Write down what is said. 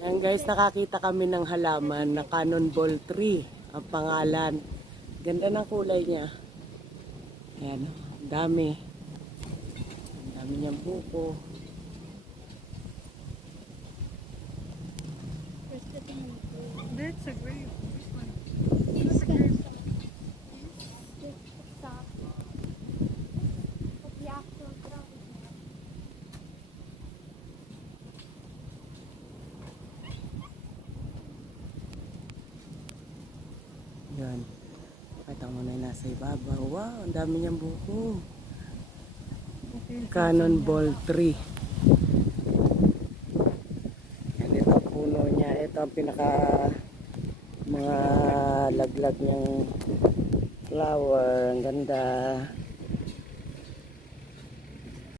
Yan guys, nakakita kami ng halaman na cannonball tree. Ang pangalan. Ganda ng kulay niya. Ayan, ang dami. Ang dami niyang buko. That's a grape. Which one? This That's a guy. grape. This stop. But the actual ground. Yan. Pakita mo na yung nasa ibabaw. Wow, ang dami niyang buko. Cannonball tree. Yan, ito ang puno niya. Ito ang pinaka mga laglag niyang flower. Ang ganda.